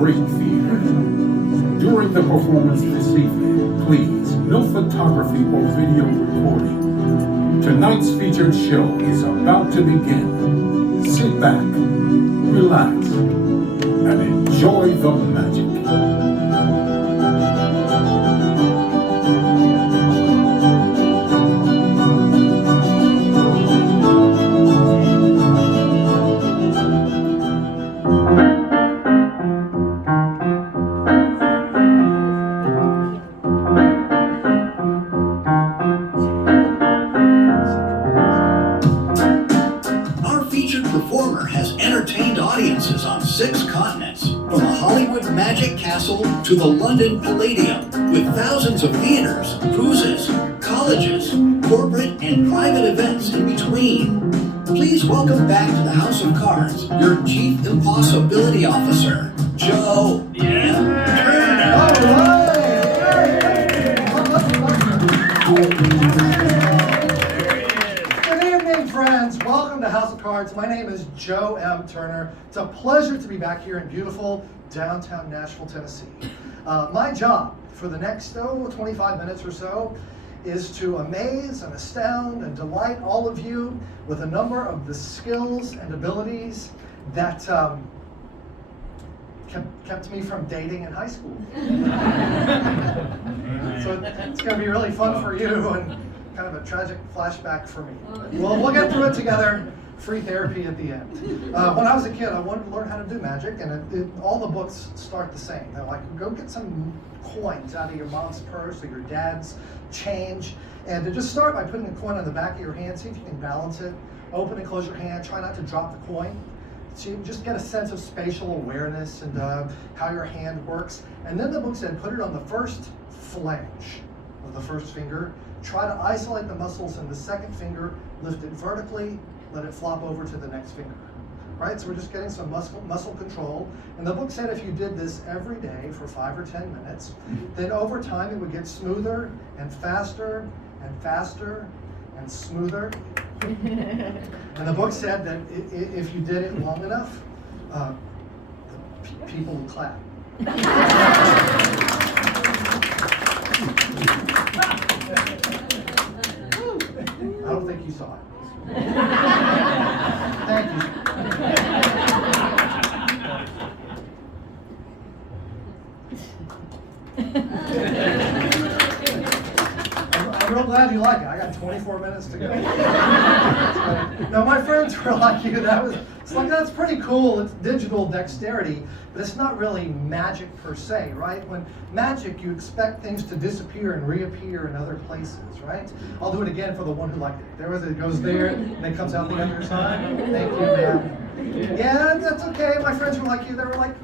great theater. During the performance this evening, please, no photography or video recording. Tonight's featured show is about to begin. Sit back, relax, and enjoy the magic. Audiences on 6 continents, from the Hollywood Magic Castle to the London Palladium, with thousands of theaters, cruises, colleges, corporate and private events in between. Please welcome back to the House of Cards, your Chief Impossibility Officer, Joe Turner. All right. Friends, welcome to House of Cards. My name is Joe M. Turner. It's a pleasure to be back here in beautiful downtown Nashville, Tennessee. My job for the next 25 minutes or so is to amaze and astound and delight all of you with a number of the skills and abilities that kept me from dating in high school. So it's going to be really fun for you and kind of a tragic flashback for me. Well, we'll get through it together. Free therapy at the end. When I was a kid, I wanted to learn how to do magic, and all the books start the same. They're like, go get some coins out of your mom's purse or your dad's change, and to just start by putting a coin on the back of your hand, see if you can balance it. Open and close your hand. Try not to drop the coin. So you just get a sense of spatial awareness and how your hand works. And then the book said, put it on the first flange of the first finger. Try to isolate the muscles in the second finger, lift it vertically, let it flop over to the next finger. Right? So we're just getting some muscle control. And the book said if you did this every day for 5 or 10 minutes, then over time it would get smoother and faster and faster and smoother. And the book said that if you did it long enough, people would clap. I don't think you saw it. Thank you. I'm real glad you like it. I got 24 minutes to go. Now my friends were like you. It's like that's pretty cool. It's digital dexterity, but it's not really magic per se, right? When magic, you expect things to disappear and reappear in other places, right? I'll do it again for the one who liked it. There it goes there, and it comes out the other side. Thank you, man. Yeah, that's okay. My friends were like you. They were like,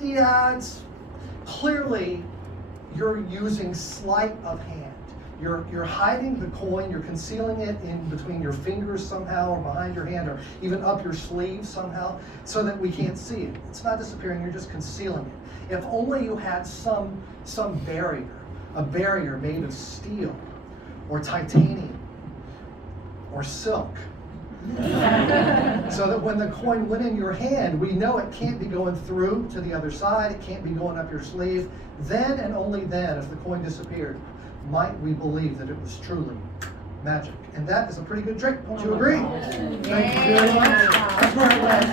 yeah, it's clearly you're using sleight of hand. You're hiding the coin, you're concealing it in between your fingers somehow, or behind your hand, or even up your sleeve somehow, so that we can't see it. It's not disappearing, you're just concealing it. If only you had some barrier, a barrier made of steel, or titanium, or silk, so that when the coin went in your hand, we know it can't be going through to the other side, it can't be going up your sleeve. Then and only then, if the coin disappeared, might we believe that it was truly magic. And that is a pretty good trick, don't you agree? Thank you very much. That's where it went.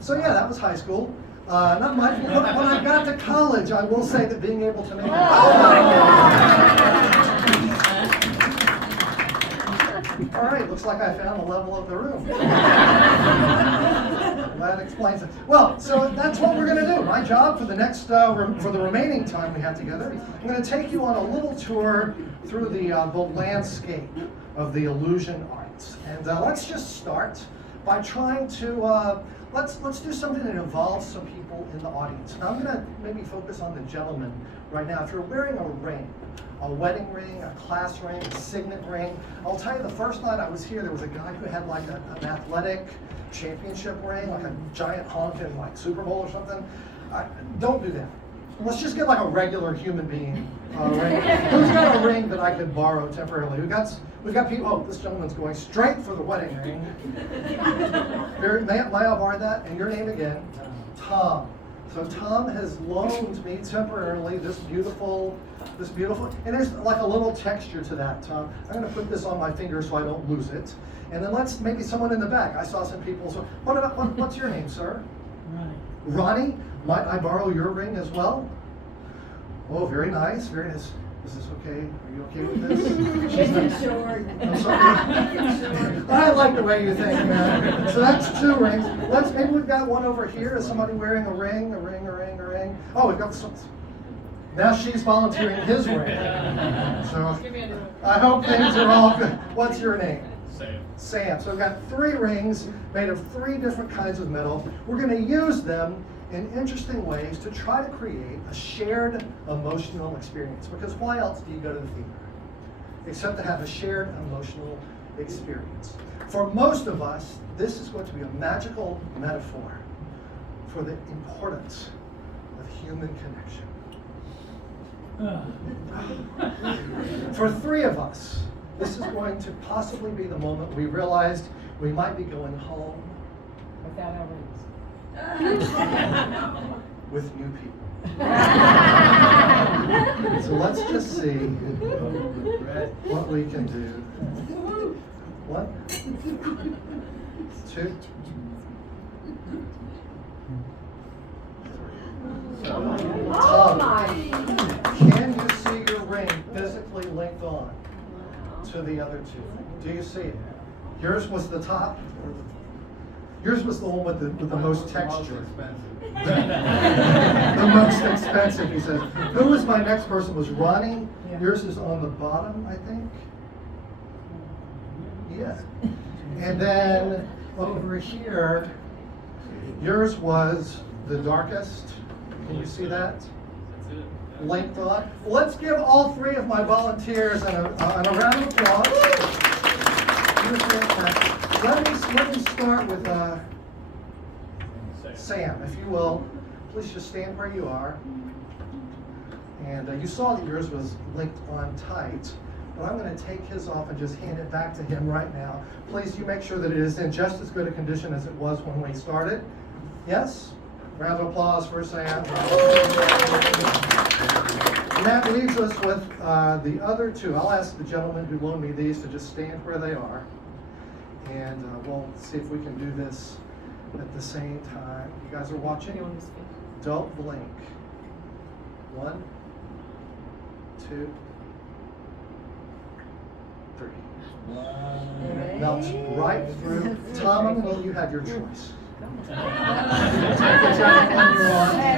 So yeah, that was high school. Not much. When I got to college, I will say that being able to make All right, looks like I found the level of the room. That explains it. Well, so that's what we're going to do. My job for the next, for the remaining time we have together, I'm going to take you on a little tour through the landscape of the illusion arts. And let's just start by trying to, let's do something that involves some people in the audience. Now I'm going to maybe focus on the gentleman right now. If you're wearing a ring, a wedding ring, a class ring, a signet ring. I'll tell you, the first night I was here, there was a guy who had like an athletic championship ring, like a giant honking like Super Bowl or something. Don't do that. Let's just get like a regular human being ring. Who's got a ring that I could borrow temporarily? We've got people, oh, this gentleman's going straight for the wedding ring. May I borrow that? And your name again? Tom. So Tom has loaned me temporarily this beautiful, and there's like a little texture to that, Tom. I'm going to put this on my finger so I don't lose it. And then let's, maybe someone in the back. I saw some people, so what's your name, sir? Ronnie. Might I borrow your ring as well? Oh, very nice, very nice. Is this okay? Are you okay with this? It's short. I'm sorry. I like the way you think, man. So that's 2 rings. Maybe we've got one over here. Is somebody wearing a ring? Oh, we've got some. Now she's volunteering his ring. So I hope things are all good. What's your name? Sam. So we've got 3 rings made of 3 different kinds of metal. We're going to use them in interesting ways to try to create a shared emotional experience. Because why else do you go to the theater? Except to have a shared emotional experience. For most of us, this is going to be a magical metaphor for the importance of human connection. For 3 of us, this is going to possibly be the moment we realized we might be going home Without our rings. with new people. So let's just see what we can do. 1, 2. Oh my! Can you see your ring physically linked on to the other 2? Do you see it? Yours was the top. Yours was the one with the most texture. The most expensive, he says. Who was my next person? Was Ronnie? Yeah. Yours is on the bottom, I think. Yeah. And then over here, yours was the darkest. Can you see that? Linked on. Well, let's give all 3 of my volunteers a round of applause. Let me start with Sam, if you will. Please just stand where you are. And you saw that yours was linked on tight, but I'm going to take his off and just hand it back to him right now. Please, you make sure that it is in just as good a condition as it was when we started. Yes? Round of applause for Sam. And that leaves us with the other 2. I'll ask the gentleman who loaned me these to just stand where they are. And we'll see if we can do this at the same time. You guys are watching? Don't blink. 1, 2, 3. Melts right through. Tom, I'm going to let you have your choice. Hey,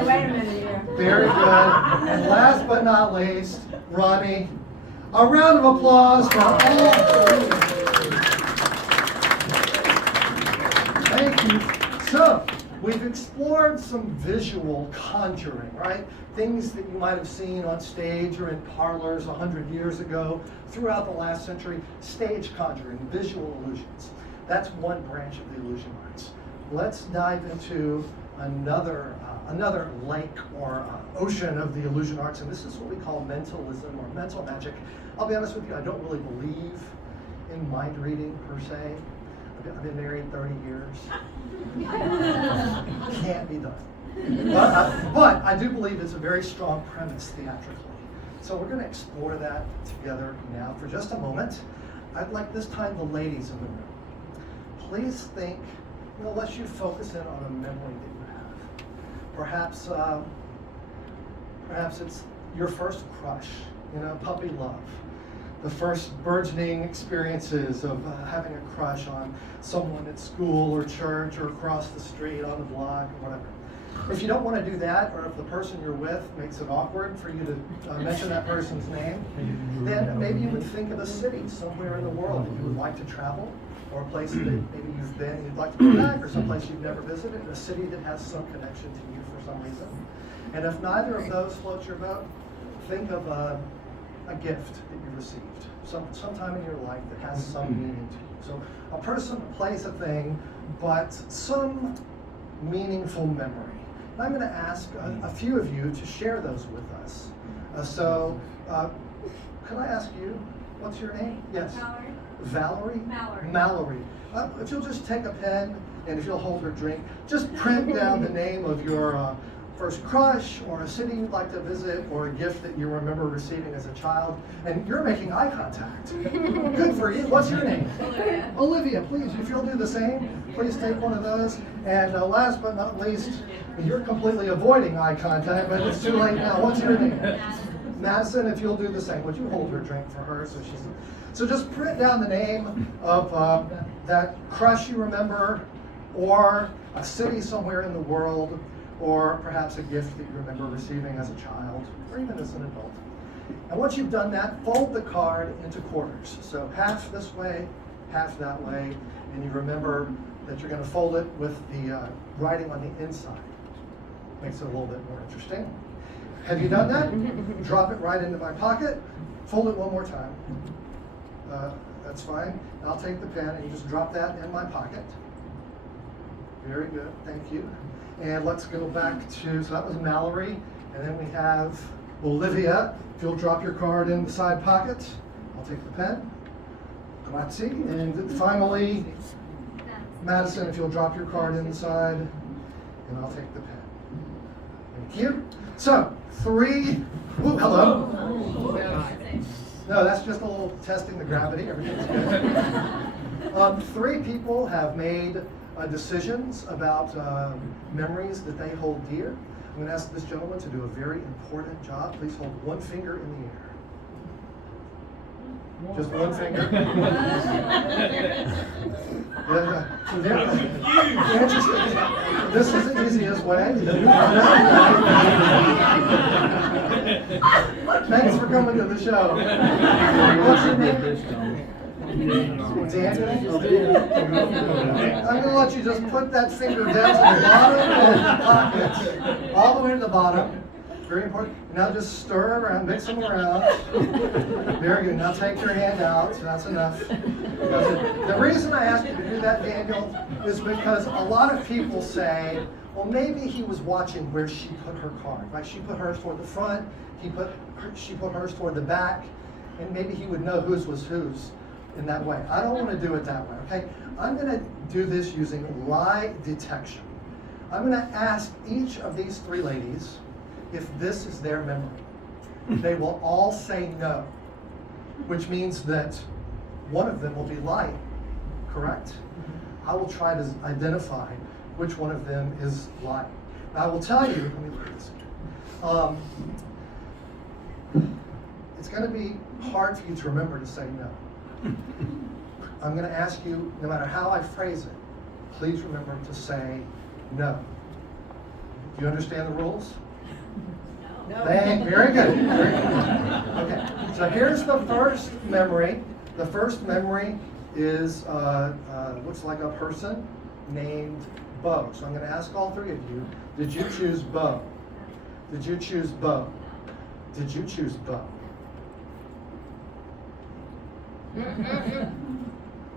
wait a minute here. Very good. And last but not least, Ronnie. A round of applause for all 3. Thank you. So, we've explored some visual conjuring, right? Things that you might have seen on stage or in parlors 100 years ago, throughout the last century. Stage conjuring, visual illusions. That's one branch of the illusion arts. Let's dive into another lake or ocean of the illusion arts, and this is what we call mentalism or mental magic. I'll be honest with you, I don't really believe in mind reading per se. I've been married 30 years. Can't be done. But I do believe it's a very strong premise theatrically. So we're going to explore that together now for just a moment. I'd like this time the ladies in the room. Please think, let's you focus in on a memory that you have. Perhaps it's your first crush, puppy love. The first burgeoning experiences of having a crush on someone at school or church or across the street on the block or whatever. If you don't want to do that, or if the person you're with makes it awkward for you to mention that person's name, then maybe you would think of a city somewhere in the world that you would like to travel, or a place that maybe you've been and you'd like to go back, or someplace you've never visited, a city that has some connection to you for some reason. And if neither of those floats your boat, think of a gift that you received, sometime in your life that has some meaning to you. So a person, a place, a thing, but some meaningful memory. And I'm going to ask a few of you to share those with us. Could I ask you, what's your name? Yes. Mallory. Valerie? Mallory. Mallory. If you'll just take a pen and if you'll hold her drink, just print down the name of your first crush or a city you'd like to visit or a gift that you remember receiving as a child. And you're making eye contact. Good for you. What's your name? Olivia. Olivia, please, if you'll do the same, please take one of those. And last but not least, you're completely avoiding eye contact, but it's too late now. What's your name? Madison, if you'll do the same, would you hold her drink for her so just print down the name of that crush you remember, or a city somewhere in the world, or perhaps a gift that you remember receiving as a child, or even as an adult. And once you've done that, fold the card into quarters. So half this way, half that way, and you remember that you're going to fold it with the writing on the inside. Makes it a little bit more interesting. Have you done that? Drop it right into my pocket. Fold it one more time. That's fine. I'll take the pen and you just drop that in my pocket. Very good, thank you. And let's go back to, so that was Mallory, and then we have Olivia. If you'll drop your card in the side pocket, I'll take the pen. Grazie. And finally, Madison, if you'll drop your card in the side, and I'll take the pen. Thank you. So, hello. No, that's just a little testing the gravity. Everything's good. 3 people have made decisions about memories that they hold dear. I'm going to ask this gentleman to do a very important job. Please hold one finger in the air. Just one finger. This is the easiest way. Thanks for coming to the show. What's your name? Daniel? I'm going to let you just put that finger down to the bottom of the pocket, all the way to the bottom. Very important. Now just stir around, mix them around. Very good. Now take your hand out. So that's enough. The reason I asked you to do that, Daniel, is because a lot of people say, well, maybe he was watching where she put her card. Right? She put hers toward the front. She put hers toward the back, and maybe he would know whose was whose in that way. I don't want to do it that way. Okay? I'm going to do this using lie detection. I'm going to ask each of these 3 ladies if this is their memory. They will all say no, which means that one of them will be lying, correct? I will try to identify which one of them is lying. Now I will tell you, let me look at this. It's going to be hard for you to remember to say no. I'm going to ask you, no matter how I phrase it, please remember to say no. Do you understand the rules? No. Very good. Very good. Okay, so here's the first memory. The first memory is looks like a person named Bo. So I'm going to ask all 3 of you, did you choose Bo? Did you choose Bo? Did you choose Bo?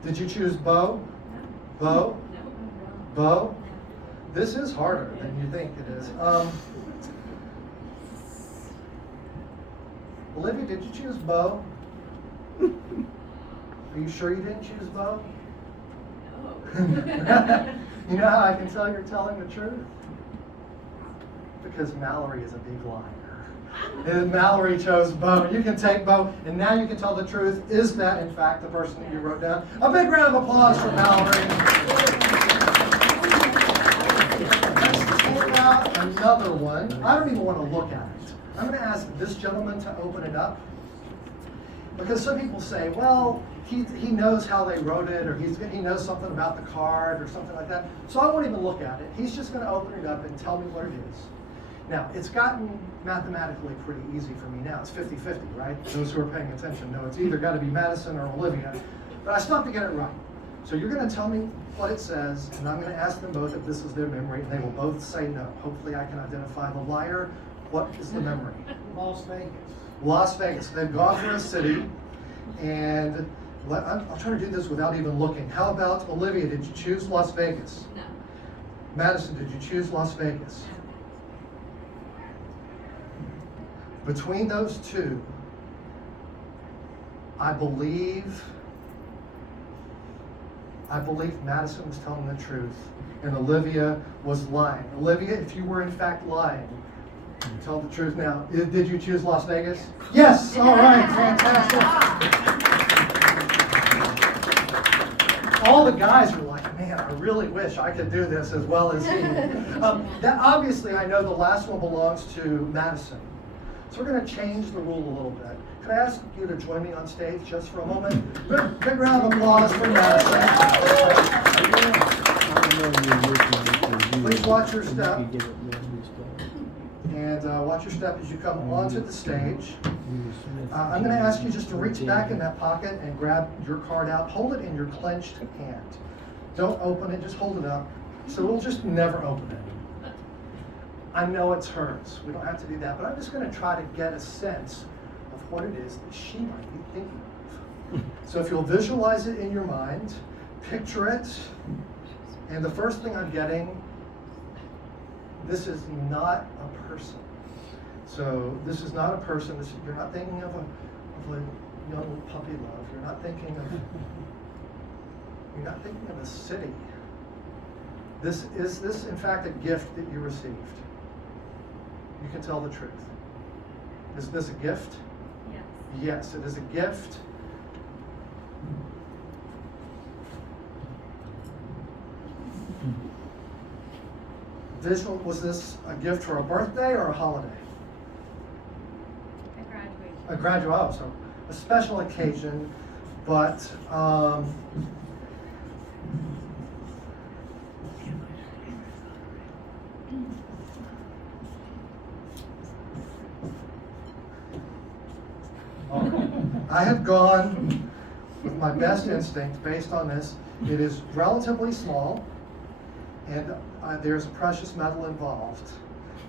Did you choose Bo? Bo? Bo? This is harder than you think it is. Olivia, did you choose Bo? Are you sure you didn't choose Bo? No. You know how I can tell you're telling the truth? Because Mallory is a big liar. And Mallory chose Bo. You can take Bo, and now you can tell the truth. Is that, in fact, the person that you wrote down? A big round of applause for Mallory. Let's take out another one. I don't even want to look at it. I'm going to ask this gentleman to open it up. Because some people say, well, he knows how they wrote it, or he knows something about the card, or something like that. So I won't even look at it. He's just going to open it up and tell me what it is. Now, it's gotten mathematically pretty easy for me now. It's 50-50, right? Those who are paying attention know it's either got to be Madison or Olivia. But I still have to get it right. So you're going to tell me what it says, and I'm going to ask them both if this is their memory, and they will both say no. Hopefully I can identify the liar. What is the memory? Las Vegas. Las Vegas. They've gone for a city, and I'll try to do this without even looking. How about Olivia? Did you choose Las Vegas? No. Madison, did you choose Las Vegas? Between those two, I believe I believe Madison was telling the truth and Olivia was lying. Olivia, if you were in fact lying, tell the truth now. Did you choose Las Vegas? Yes! All right, fantastic. All the guys are like, man, I really wish I could do this as well as he. That obviously, I know the last one belongs to Madison. So we're going to change the rule a little bit. Could I ask you to join me on stage just for a moment? Big round of applause for Madison. Please watch your step. And watch your step as you come onto the stage. I'm going to ask you just to reach back in that pocket and grab your card out. Hold it in your clenched hand. Don't open it, just hold it up. So we'll just never open it. I know it's hers. We don't have to do that, but I'm just going to try to get a sense of what it is that she might be thinking of. So if you'll visualize it in your mind, picture it, and the first thing I'm getting, this is not a person. So this is not a person. You're not thinking of a young puppy love. You're not thinking of a city. Is this in fact a gift that you received? You can tell the truth. Is this a gift? Yes. Yes, it is a gift. Was this a gift for a birthday or a holiday? A graduation. A graduate, oh, so a special occasion, but I have gone with my best instinct based on this. It is relatively small, and there's a precious metal involved,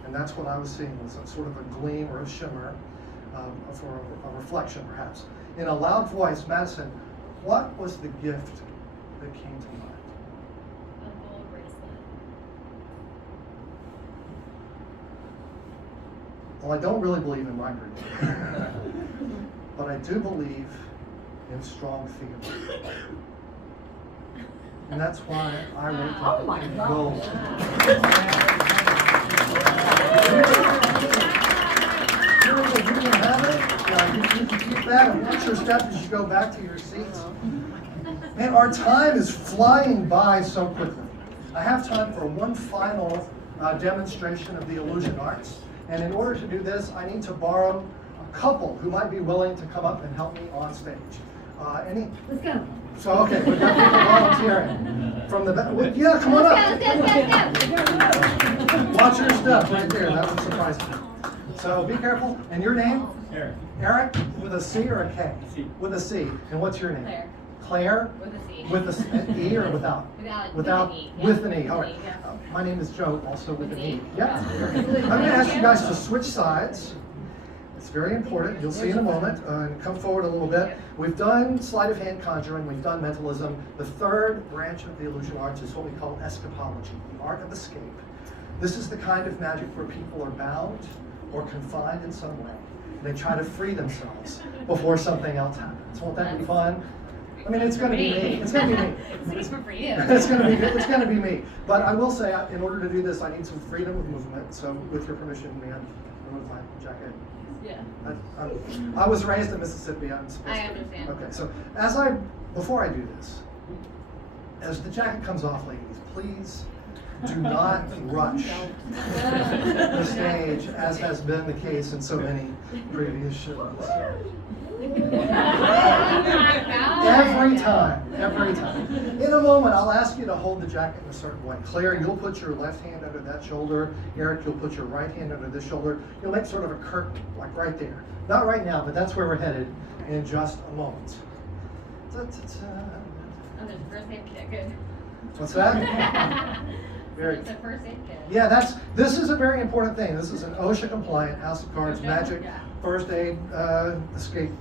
and that's what I was seeing, was a sort of a gleam or a shimmer for a reflection, perhaps. In a loud voice, Madison, what was the gift that came to mind? A gold bracelet. Well, I don't really believe in my reading, but I do believe in strong feeling. And that's why I wrote Oh my God. gold. You can have it. You can keep that and watch your step as you go back to your seats. Man, our time is flying by so quickly. I have time for one final demonstration of the illusion arts. And in order to do this, I need to borrow a couple who might be willing to come up and help me on stage. Let's go. So, okay, we've got people volunteering from the back. Yeah, come on up. Let's go. Watch your step right there. That would surprise me. So be careful. And your name? Eric. Eric, with a C or a K? C. With a C. And what's your name? Claire. Claire? With a C. With an E or without? Without. With an E. All right. Yeah. My name is Joe, also with an E. Yeah. Yeah. I'm going to ask you guys to switch sides. It's very important. You'll see in a moment. And come forward a little bit. We've done sleight of hand conjuring. We've done mentalism. The third branch of the illusion arts is what we call escapology, the art of escape. This is the kind of magic where people are bound or confined in some way. They try to free themselves before something else happens. Won't that be fun? I mean, it's going to be me. It's going to be me. It's for you. It's going to be me. But I will say, in order to do this, I need some freedom of movement. So, with your permission, may I remove my jacket? Yeah. I was raised in Mississippi. I'm supposed I to. understand. Okay. So, before I do this, as the jacket comes off, ladies, please do not rush the stage, as has been the case in so many previous shows. Every time. In a moment, I'll ask you to hold the jacket in a certain way. Claire, you'll put your left hand under that shoulder. Eric, you'll put your right hand under this shoulder. You'll make sort of a curtain, like right there. Not right now, but that's where we're headed in just a moment. Oh, there's a first aid kit. Good. What's that? It's a first aid kit. Yeah, this is a very important thing. This is an OSHA compliant House of Cards magic first aid escape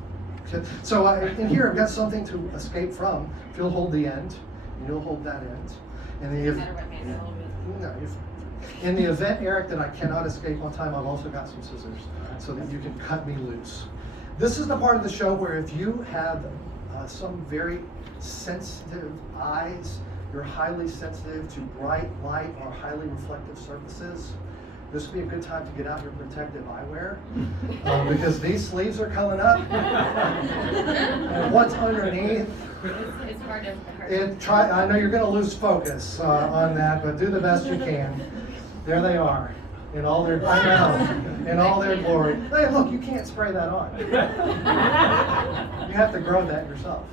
kit. So in here I've got something to escape from. If you'll hold the end, and you'll hold that end. In the event, Eric, that I cannot escape on time, I've also got some scissors so that you can cut me loose. This is the part of the show where if you have some very sensitive eyes. You're highly sensitive to bright light or highly reflective surfaces. This would be a good time to get out your protective eyewear because these sleeves are coming up. And what's underneath? It's hard to. I know you're going to lose focus on that, but do the best you can. There they are, in all their glory. Hey, look, you can't spray that on. You have to grow that yourself.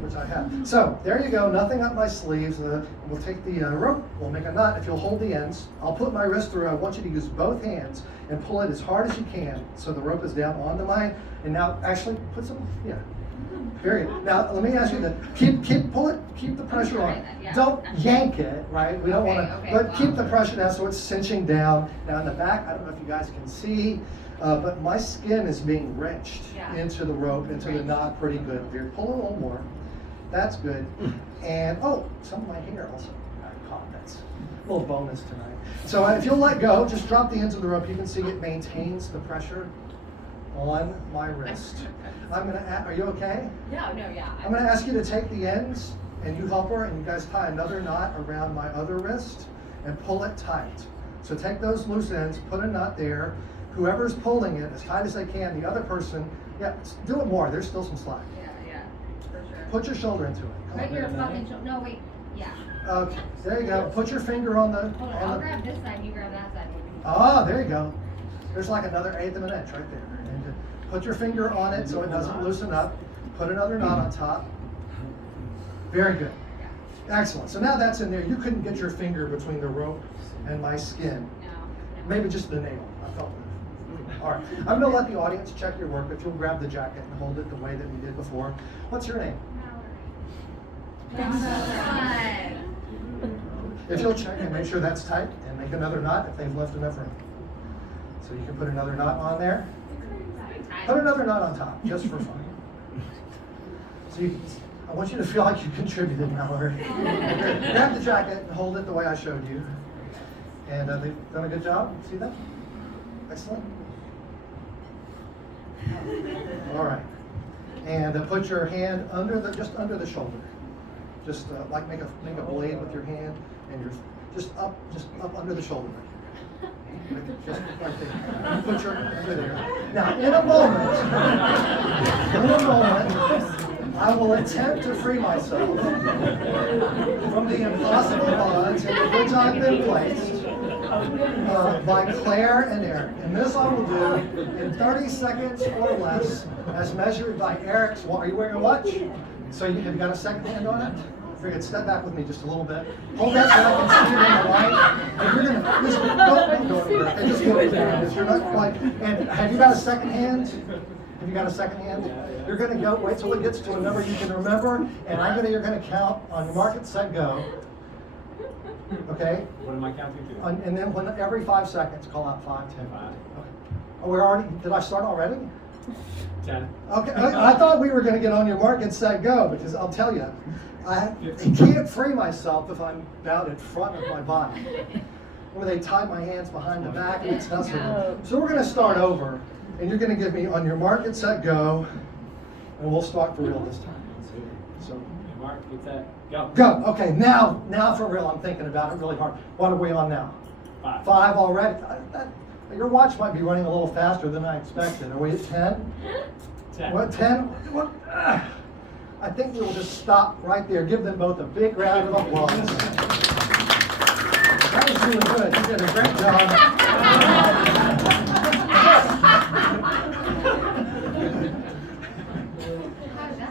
Which I have. So there you go, nothing up my sleeves. We'll take the rope, we'll make a knot. If you'll hold the ends, I'll put my wrist through. I want you to use both hands and pull it as hard as you can so the rope is down onto mine. And now actually put some, very good. Now let me ask you to keep the pressure on. Don't yank it, right? We don't want to, but keep the pressure down so it's cinching down. Now in the back, I don't know if you guys can see, but my skin is being wrenched into the rope, into the knot pretty good. Here, pull a little more. That's good. And some of my hair also got caught. That's a little bonus tonight. So if you'll let go, just drop the ends of the rope. You can see it maintains the pressure on my wrist. Are you okay? Yeah. I'm going to ask you to take the ends and you help her and you guys tie another knot around my other wrist and pull it tight. So take those loose ends, put a knot there. Whoever's pulling it as tight as they can, the other person, do it more. There's still some slack. Put your shoulder into it. Right here, fucking shoulder. No, wait. Yeah. Okay, there you go. Put your finger on the. Hold on, I'll grab this side, you grab that side. There you go. There's like another 1/8 of an inch right there. And put your finger on it so it doesn't loosen up. Put another knot on top. Very good. Excellent. So now that's in there. You couldn't get your finger between the rope and my skin. No. Maybe just the nail. I felt it. All right. I'm going to let the audience check your work. If you'll grab the jacket and hold it the way that we did before. What's your name? If you'll check and make sure that's tight and make another knot if they've left enough room. So you can put another knot on there. Put another knot on top, just for fun. So I want you to feel like you contributed, Mallory. Grab the jacket and hold it the way I showed you. And they've done a good job. See that? Excellent. All right. And put your hand just under the shoulder. Just like make a blade with your hand, and you're just up under the shoulder. Just right there. Put your under there. Now, in a moment, I will attempt to free myself from the impossible bonds in which I've been placed by Claire and Eric. And this I will do in 30 seconds or less, as measured by Eric's. Are you wearing a watch? So have you got a second hand on it? Very good. Step back with me just a little bit. Hold that so I can see it in the light. And you're gonna don't go anywhere. And just go there. If you're not quite. And have you got a second hand? Have you got a second hand? You're gonna go. Wait till it gets to a number you can remember. And you're gonna count on your mark, set, go. Okay. What am I counting to? And then every 5 seconds, call out 5, 10. 5. Okay. Oh, we're already. Did I start already? 10. Okay. I thought we were gonna get on your mark, set, go, because I'll tell you. I can't free myself if I'm down in front of my body. When they tie my hands behind the back, it's not so. So we're going to start over, and you're going to give me on your mark, set, go, and we'll start for real this time. So Mark, get set, go. Go. Okay. Now for real. I'm thinking about it really hard. What are we on now? 5. 5 already. Your watch might be running a little faster than I expected. Are we at 10? 10. What 10? What? I think we'll just stop right there. Give them both a big round of applause. That was really good. You did a great job.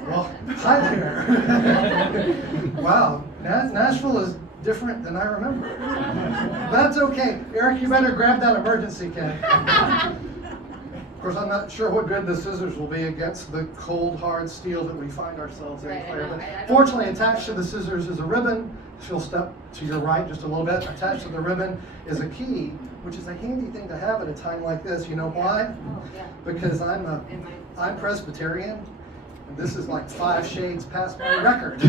Well, hi there. Wow, Nashville is different than I remember. That's okay. Eric, you better grab that emergency kit. Of course, I'm not sure what good the scissors will be against the cold, hard steel that we find ourselves in. Right, Claire. I know. Fortunately, attached to the scissors is a ribbon. If you'll step to your right just a little bit, attached to the ribbon is a key, which is a handy thing to have at a time like this. You know why? Oh, yeah. Because I'm Presbyterian, and this is like 5 shades past my record.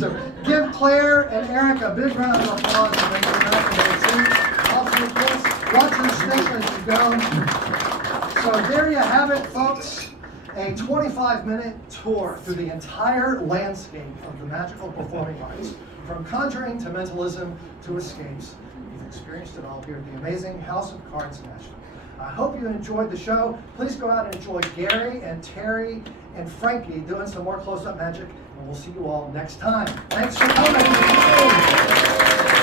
So give Claire and Eric a big round of applause and make them back to their seats. Also, please watch your step as you go. So there you have it, folks. a 25-minute tour through the entire landscape of the magical performing arts, from conjuring to mentalism to escapes. You've experienced it all here at the amazing House of Cards Nashville. I hope you enjoyed the show. Please go out and enjoy Gary and Terry and Frankie doing some more close-up magic, and we'll see you all next time. Thanks for coming.